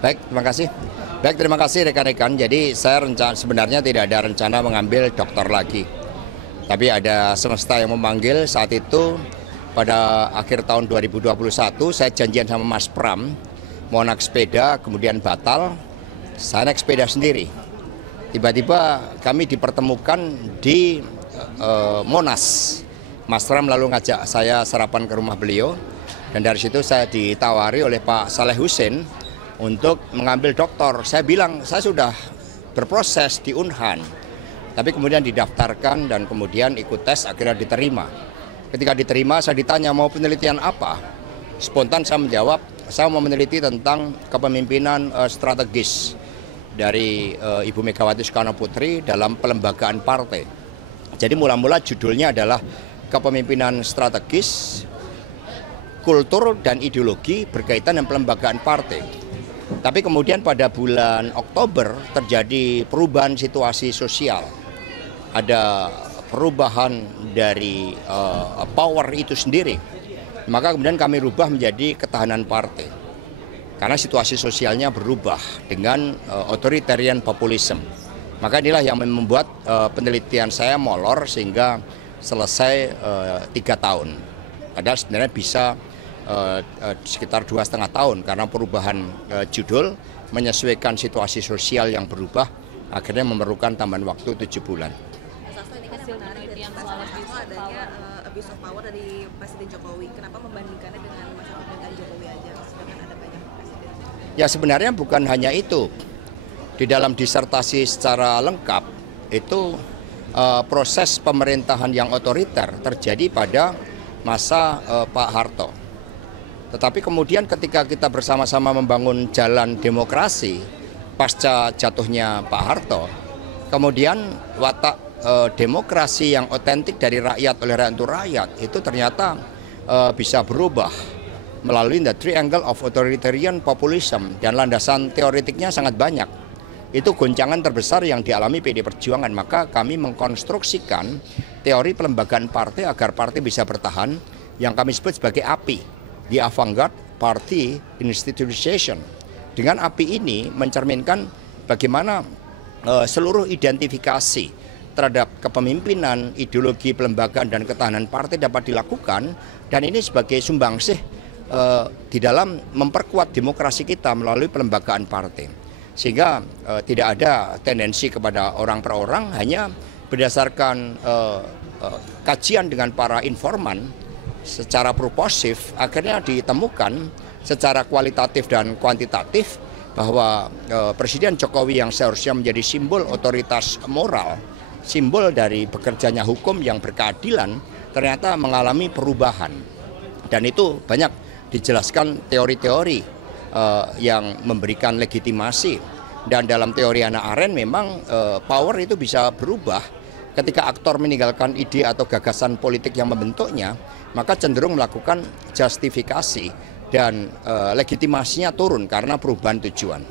Baik, terima kasih. Baik, terima kasih rekan-rekan. Jadi saya sebenarnya tidak ada rencana mengambil doktor lagi. Tapi ada semesta yang memanggil saat itu pada akhir tahun 2021 saya janjian sama Mas Pram mau naik sepeda, kemudian batal. Saya naik sepeda sendiri. Tiba-tiba kami dipertemukan di Monas. Mas Pram lalu ngajak saya sarapan ke rumah beliau. Dan dari situ saya ditawari oleh Pak Saleh Hussein untuk mengambil doktor. Saya bilang saya sudah berproses di Unhan, tapi kemudian didaftarkan dan kemudian ikut tes akhirnya diterima. Ketika diterima saya ditanya mau penelitian apa. Spontan saya menjawab saya mau meneliti tentang kepemimpinan strategis dari Ibu Megawati Soekarno Putri dalam pelembagaan partai. Jadi mula-mula judulnya adalah kepemimpinan strategis, kultur dan ideologi berkaitan dengan pelembagaan partai. Tapi kemudian pada bulan Oktober terjadi perubahan situasi sosial. Ada perubahan dari power itu sendiri. Maka kemudian kami rubah menjadi ketahanan partai. Karena situasi sosialnya berubah dengan authoritarian populism. Maka inilah yang membuat penelitian saya molor sehingga selesai 3 tahun. Padahal sebenarnya bisa sekitar 2,5 tahun karena perubahan judul menyesuaikan situasi sosial yang berubah akhirnya memerlukan tambahan waktu 7 bulan. Ini kan yang menarik dari adanya abuse of power dari Presiden Jokowi. Kenapa membandingkannya dengan masa pemerintahan Jokowi aja? Sedangkan ada banyak presiden. Ya sebenarnya bukan hanya itu. Di dalam disertasi secara lengkap itu proses pemerintahan yang otoriter terjadi pada masa Pak Harto. Tetapi kemudian ketika kita bersama-sama membangun jalan demokrasi pasca jatuhnya Pak Harto, kemudian watak demokrasi yang otentik dari rakyat oleh rakyat untuk rakyat itu ternyata bisa berubah melalui the triangle of authoritarian populism dan landasan teoretiknya sangat banyak. Itu goncangan terbesar yang dialami PD Perjuangan, maka kami mengkonstruksikan teori pelembagaan partai agar partai bisa bertahan yang kami sebut sebagai API. Di Avant-Garde Party Institutionalization. Dengan API ini mencerminkan bagaimana seluruh identifikasi terhadap kepemimpinan, ideologi, pelembagaan, dan ketahanan partai dapat dilakukan, dan ini sebagai sumbangsih di dalam memperkuat demokrasi kita melalui pelembagaan partai. Sehingga tidak ada tendensi kepada orang per orang, hanya berdasarkan kajian dengan para informan, secara proposif akhirnya ditemukan secara kualitatif dan kuantitatif bahwa Presiden Jokowi yang seharusnya menjadi simbol otoritas moral, simbol dari bekerjanya hukum yang berkeadilan, ternyata mengalami perubahan. Dan itu banyak dijelaskan teori-teori yang memberikan legitimasi. Dan dalam teori Hannah Arendt memang power itu bisa berubah ketika aktor meninggalkan ide atau gagasan politik yang membentuknya, maka cenderung melakukan justifikasi dan legitimasinya turun karena perubahan tujuan.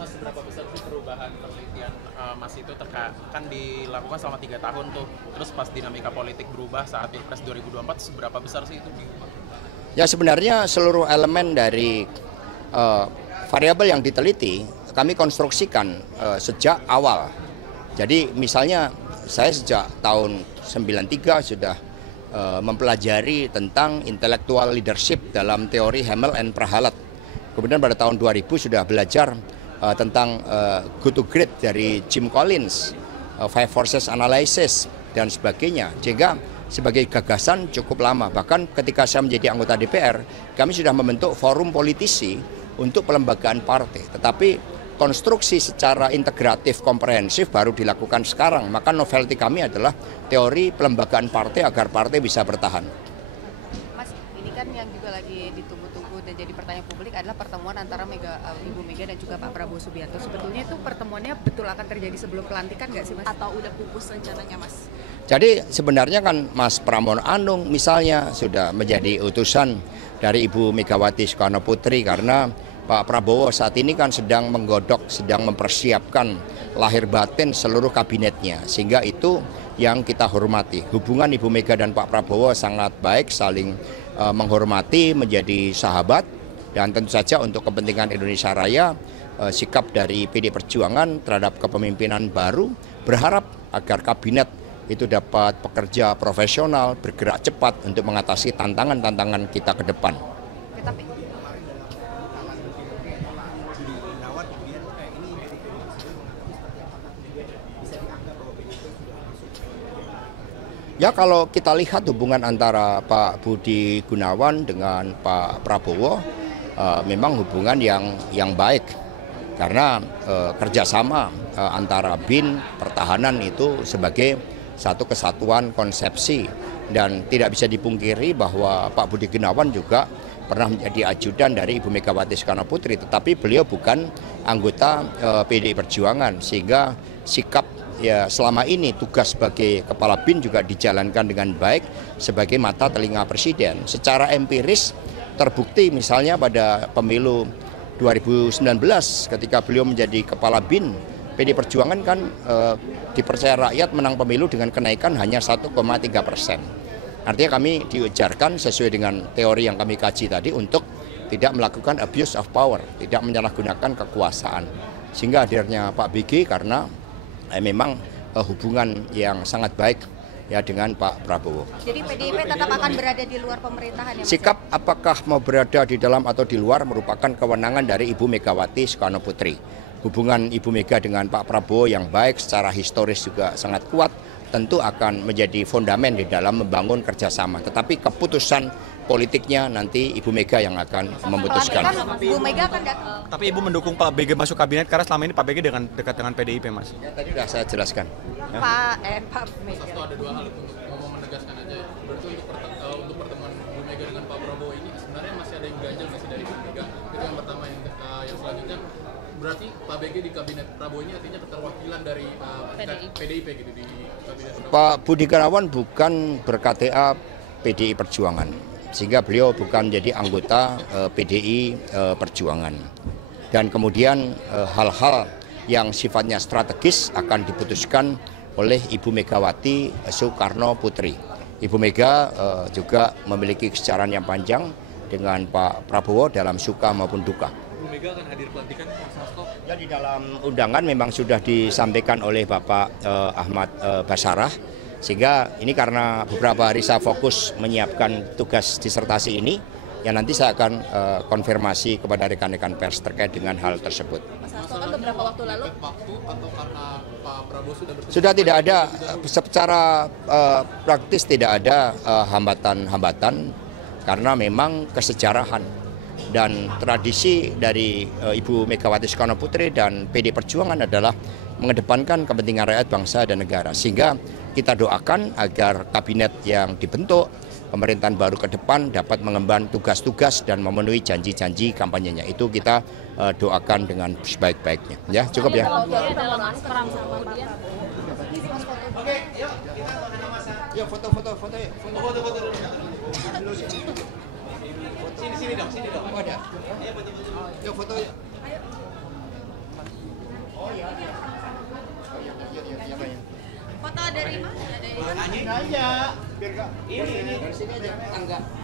Mas, berapa besar sih perubahan penelitian Mas itu kan dilakukan selama 3 tahun tuh, terus pas dinamika politik berubah saat Pilpres 2024, seberapa besar sih itu diubah? Ya sebenarnya seluruh elemen dari variabel yang diteliti kami konstruksikan sejak awal. Jadi misalnya saya sejak tahun 93 sudah mempelajari tentang intellectual leadership dalam teori Hamel and Prahalat. Kemudian pada tahun 2000 sudah belajar tentang Good to Great dari Jim Collins, Five Forces Analysis dan sebagainya. Sehingga sebagai gagasan cukup lama. Bahkan ketika saya menjadi anggota DPR, kami sudah membentuk forum politisi untuk pelembagaan partai. Tetapi konstruksi secara integratif komprehensif baru dilakukan sekarang. Maka novelty kami adalah teori pelembagaan partai agar partai bisa bertahan. Mas, ini kan yang juga lagi ditunggu-tunggu dan jadi pertanyaan publik adalah pertemuan antara Ibu Mega dan juga Pak Prabowo Subianto. Sebetulnya itu pertemuannya betul akan terjadi sebelum pelantikan nggak sih, Mas? Atau udah pupus rencananya, Mas? Jadi sebenarnya kan Mas Pramono Anung misalnya sudah menjadi utusan dari Ibu Megawati Soekarno Putri karena Pak Prabowo saat ini kan sedang menggodok, sedang mempersiapkan lahir batin seluruh kabinetnya. Sehingga itu yang kita hormati. Hubungan Ibu Mega dan Pak Prabowo sangat baik, saling menghormati, menjadi sahabat. Dan tentu saja untuk kepentingan Indonesia Raya, sikap dari PD Perjuangan terhadap kepemimpinan baru berharap agar kabinet itu dapat bekerja profesional, bergerak cepat untuk mengatasi tantangan-tantangan kita ke depan. Tapi ya kalau kita lihat hubungan antara Pak Budi Gunawan dengan Pak Prabowo memang hubungan yang baik karena kerjasama antara BIN pertahanan itu sebagai satu kesatuan konsepsi dan tidak bisa dipungkiri bahwa Pak Budi Gunawan juga pernah menjadi ajudan dari Ibu Megawati Soekarno Putri, tetapi beliau bukan anggota PDI Perjuangan sehingga sikap ya selama ini tugas sebagai kepala BIN juga dijalankan dengan baik sebagai mata telinga presiden. Secara empiris terbukti misalnya pada pemilu 2019 ketika beliau menjadi kepala BIN, PD Perjuangan kan dipercaya rakyat menang pemilu dengan kenaikan hanya 1,3%. Artinya kami diujarkan sesuai dengan teori yang kami kaji tadi untuk tidak melakukan abuse of power, tidak menyalahgunakan kekuasaan. Sehingga hadirnya Pak BG karena memang hubungan yang sangat baik ya dengan Pak Prabowo. jadi PDIP tetap akan berada di luar pemerintahan ya Mas? Sikap apakah mau berada di dalam atau di luar merupakan kewenangan dari Ibu Megawati Soekarno Putri. Hubungan Ibu Mega dengan Pak Prabowo yang baik secara historis juga sangat kuat tentu akan menjadi fondamen di dalam membangun kerjasama. Tetapi keputusan politiknya nanti Ibu Mega yang akan memutuskan. Ibu Mega akan datang. Tapi Ibu mendukung Pak BG masuk kabinet karena selama ini Pak BG dekat dengan PDIP, Mas. Ya, tadi sudah saya jelaskan. Pak Mega. Itu ada dua hal itu mau menegaskan aja. Berarti untuk pertemuan Bu Mega dengan Pak Prabowo ini sebenarnya masih ada yang ganjil masih dari Bu Mega. Itu yang pertama. Yang selanjutnya berarti Pak BG di kabinet Prabowo ini artinya keterwakilan dari PDIP gitu di kabinet Prabowo. Pak Budi Gunawan bukan ber-KTA PDI Perjuangan, sehingga beliau bukan menjadi anggota PDI Perjuangan. Dan kemudian hal-hal yang sifatnya strategis akan diputuskan oleh Ibu Megawati Soekarno Putri. Ibu Mega juga memiliki kesejarah yang panjang dengan Pak Prabowo dalam suka maupun duka. Bu Mega akan hadir pelantikan Mas Hasto. Ya, di dalam undangan memang sudah disampaikan oleh Bapak Ahmad Basarah, sehingga ini karena beberapa hari saya fokus menyiapkan tugas disertasi ini, ya nanti saya akan konfirmasi kepada rekan-rekan pers terkait dengan hal tersebut. Mas Hasto kan beberapa waktu lalu Waktu atau karena Pak Prabowo Sudah tidak ada, secara praktis tidak ada hambatan-hambatan karena memang kesejarahan dan tradisi dari Ibu Megawati Soekarno Putri dan PD Perjuangan adalah mengedepankan kepentingan rakyat, bangsa, dan negara. Sehingga kita doakan agar kabinet yang dibentuk, pemerintahan baru ke depan dapat mengemban tugas-tugas dan memenuhi janji-janji kampanyenya. Itu kita doakan dengan sebaik-baiknya. Ya, cukup ya. Ya, foto-foto. Sini dong. Oh, ada. Ya, foto. Oh iya. foto dari mana? Nanya aja. Biar ini dari sini aja. Tangga.